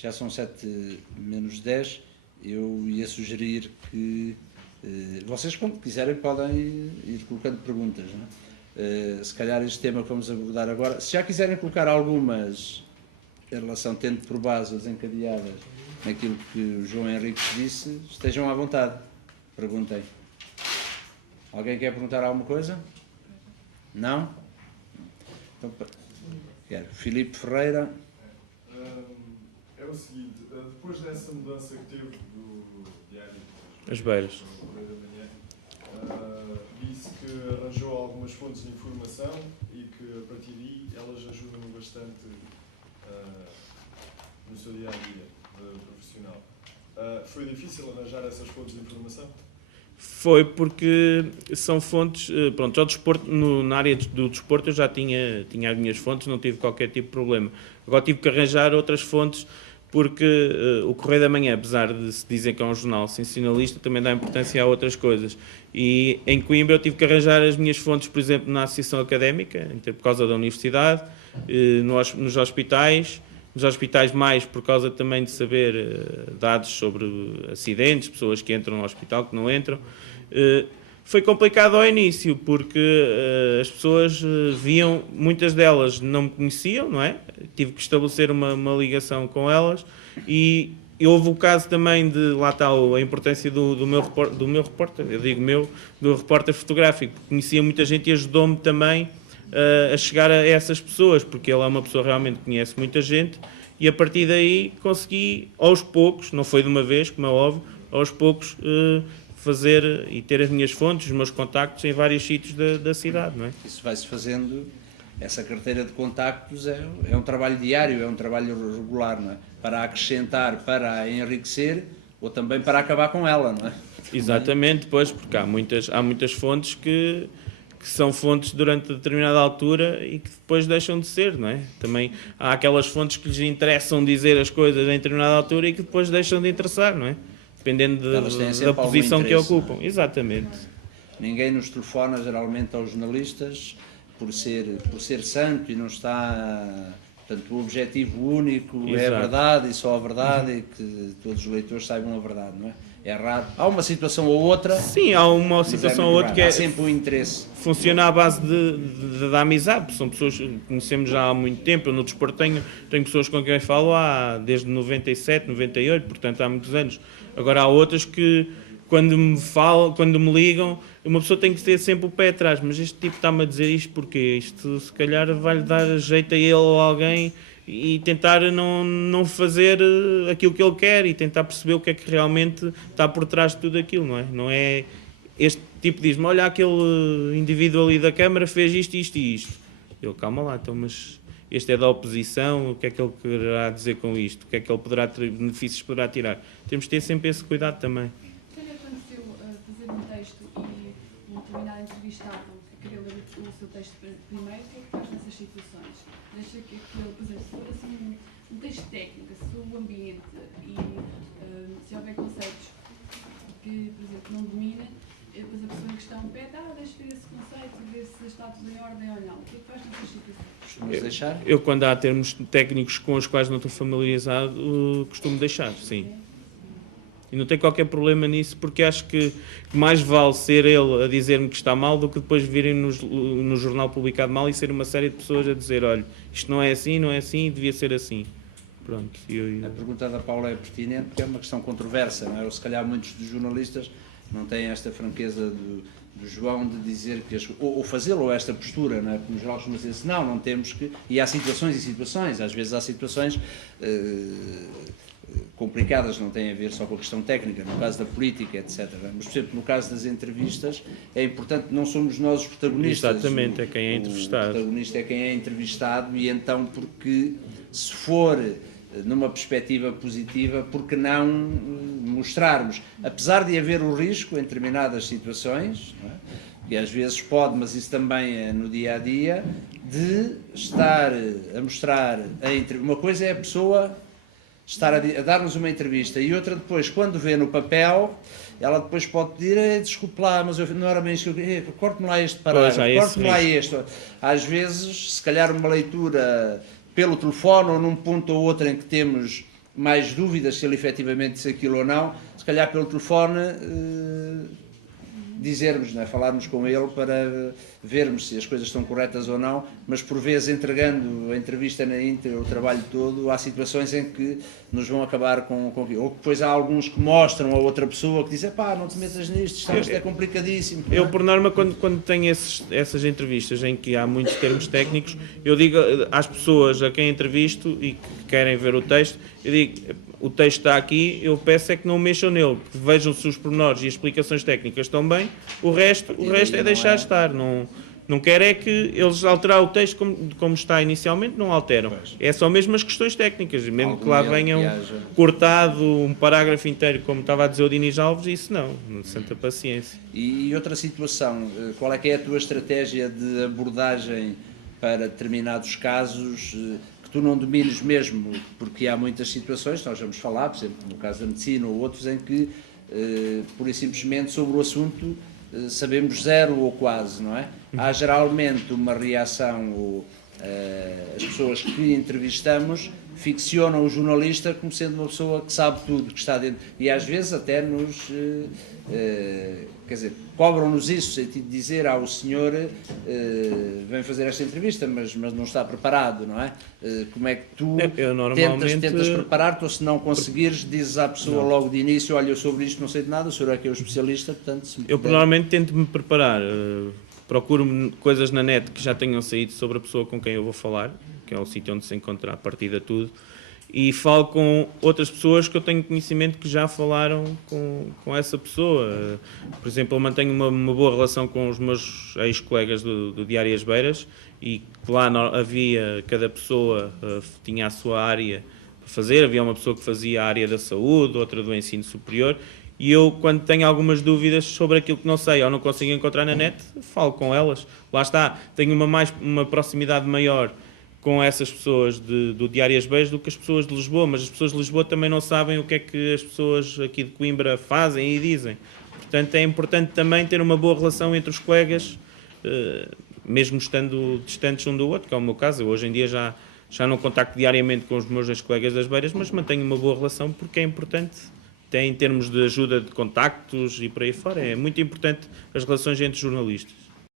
já são 7 menos 10, eu ia sugerir que vocês, quando quiserem, podem ir colocando perguntas, não é? Se calhar este tema que vamos abordar agora, se já quiserem colocar algumas em relação, tendo por base ou desencadeadas naquilo que o João Henrique disse, estejam à vontade, perguntem. Alguém quer perguntar alguma coisa? Não? Então, quero. Filipe Ferreira. É o seguinte, depois dessa mudança que teve do diário As Beiras, do Correio da Manhã, disse que arranjou algumas fontes de informação e que a partir daí elas ajudam bastante no seu dia-a-dia profissional. Foi difícil arranjar essas fontes de informação? foi porque são fontes, pronto, ao desporto, na área do desporto eu já tinha as minhas fontes, não tive qualquer tipo de problema. Agora tive que arranjar outras fontes porque o Correio da Manhã, apesar de se dizer que é um jornal sensacionalista, também dá importância a outras coisas. E em Coimbra eu tive que arranjar as minhas fontes, por exemplo, na Associação Académica, por causa da universidade, nos hospitais mais por causa também de saber dados sobre acidentes, pessoas que entram no hospital, que não entram. Foi complicado ao início, porque as pessoas viam, muitas delas não me conheciam, não é? Tive que estabelecer uma ligação com elas e houve o caso também de, lá está a importância do meu repórter, eu digo do repórter fotográfico, que conhecia muita gente e ajudou-me também a chegar a essas pessoas, porque ele é uma pessoa que realmente conhece muita gente e a partir daí consegui, aos poucos, não foi de uma vez, como é óbvio, aos poucos fazer e ter as minhas fontes, os meus contactos em vários sítios da cidade, não é? Isso vai-se fazendo, essa carteira de contactos é um trabalho diário, é um trabalho regular, não é? Para acrescentar, para enriquecer ou também para acabar com ela, não é? Exatamente, pois, porque há muitas fontes que são fontes durante determinada altura e que depois deixam de ser, não é? Também há aquelas fontes que lhes interessam dizer as coisas em determinada altura e que depois deixam de interessar, não é? Dependendo da posição que ocupam. Exatamente. Ninguém nos telefona geralmente aos jornalistas por ser santo e não está... Portanto, o objetivo único é a verdade e só a verdade e que todos os leitores saibam a verdade, não é? É raro. Há uma situação ou outra... Sim, há uma situação ou outra que há sempre um interesse. Funciona à base da amizade. São pessoas que conhecemos já há muito tempo. Eu no desporto tenho pessoas com quem eu falo desde 97, 98, portanto há muitos anos. Agora há outras que quando me ligam, uma pessoa tem que ter sempre o pé atrás. Mas este tipo está-me a dizer isto porque isto se calhar vai-lhe dar jeito a ele ou a alguém e tentar não fazer aquilo que ele quer e tentar perceber o que é que realmente está por trás de tudo aquilo, não é? Não é este tipo diz-me, olha, aquele indivíduo ali da Câmara fez isto, isto e isto. Eu, calma lá, então, mas este é da oposição, o que é que ele quererá dizer com isto? O que é que ele poderá ter, benefícios poderá tirar? Temos de ter sempre esse cuidado também. O que aconteceu fazer um texto e um determinado entrevistado que queria ler o seu texto primeiro, o que é que faz nessas situações? Deixa que aquilo, por exemplo, se for assim um texto técnico, se o ambiente e se houver conceitos que, por exemplo, não domina, depois a pessoa em questão pede, deixa ver esse conceito, ver se está tudo em ordem ou não. O que é que faz nessas situações? Costumas deixar? Eu, quando há termos técnicos com os quais não estou familiarizado, costumo deixar, sim. E não tenho qualquer problema nisso, porque acho que mais vale ser ele a dizer-me que está mal do que depois virem no jornal publicado mal e ser uma série de pessoas a dizer, olha, isto não é assim, devia ser assim. Pronto. A pergunta da Paula é pertinente porque é uma questão controversa, não é? Ou se calhar muitos dos jornalistas não têm esta franqueza do João de dizer que ou fazê-lo, ou esta postura, não é? Como geral costuma dizer assim, não temos que... E há situações e situações, às vezes há situações complicadas, não têm a ver só com a questão técnica, no caso da política, etc. Mas, por exemplo, no caso das entrevistas, é importante, não somos nós os protagonistas. Exatamente, é quem é entrevistado. O protagonista é quem é entrevistado e então, porque se for numa perspectiva positiva, porque não mostrarmos, apesar de haver o risco em determinadas situações, não é? Que às vezes pode, mas isso também é no dia-a-dia, de estar a mostrar, uma coisa é a pessoa estar a dar-nos uma entrevista e outra depois, quando vê no papel, ela depois pode pedir, desculpe lá, mas eu não era bem isso, corte-me lá este parágrafo, corte-me lá este. Às vezes, se calhar uma leitura pelo telefone ou num ponto ou outro em que temos mais dúvidas se ele efetivamente disse aquilo ou não, se calhar pelo telefone dizermos, não é? Falarmos com ele para vermos se as coisas estão corretas ou não, mas por vezes entregando a entrevista na íntegra, o trabalho todo, há situações em que nos vão acabar com ou depois há alguns que mostram a outra pessoa que dizem, pá, não te metas nisto, isto é complicadíssimo. Eu, por norma, quando tenho essas entrevistas em que há muitos termos técnicos, eu digo às pessoas a quem entrevisto e que querem ver o texto, eu digo, o texto está aqui, eu peço é que não mexam nele, porque vejam se os pormenores e as explicações técnicas estão bem, o resto é deixar estar. Não quero é que eles alterar o texto como está inicialmente, não alteram. É só mesmo as questões técnicas, mesmo que lá venham cortado um parágrafo inteiro, como estava a dizer o Dinis Alves, isso não, santa paciência. E outra situação, qual é que é a tua estratégia de abordagem para determinados casos que tu não domines mesmo, porque há muitas situações, nós vamos falar, por exemplo, no caso da medicina ou outros, em que, pura e simplesmente, sobre o assunto, sabemos zero ou quase, não é? Há geralmente uma reação, as pessoas que entrevistamos ficcionam o jornalista como sendo uma pessoa que sabe tudo, que está dentro, e às vezes até nos, quer dizer, cobram-nos isso, no sentido de dizer, o senhor vem fazer esta entrevista, mas não está preparado, não é? Como é que tu tentas preparar-te, ou se não conseguires, dizes à pessoa logo de início, olha, eu sobre isto não sei de nada, o senhor é que é o especialista, portanto... Eu normalmente tento-me preparar, procuro coisas na net que já tenham saído sobre a pessoa com quem eu vou falar, que é o sítio onde se encontra a partir de tudo, e falo com outras pessoas que eu tenho conhecimento que já falaram com essa pessoa. Por exemplo, eu mantenho uma boa relação com os meus ex-colegas do Diário As Beiras, e lá havia, cada pessoa tinha a sua área para fazer, havia uma pessoa que fazia a área da saúde, outra do ensino superior, e eu, quando tenho algumas dúvidas sobre aquilo que não sei ou não consigo encontrar na net, falo com elas. Lá está, tenho uma proximidade maior com essas pessoas do Diário As Beiras do que as pessoas de Lisboa, mas as pessoas de Lisboa também não sabem o que é que as pessoas aqui de Coimbra fazem e dizem. Portanto, é importante também ter uma boa relação entre os colegas, mesmo estando distantes um do outro, que é o meu caso. Eu hoje em dia já não contacto diariamente com os meus ex-colegas das Beiras, mas mantenho uma boa relação porque é importante, até em termos de ajuda de contactos e por aí fora. É muito importante as relações entre jornalistas.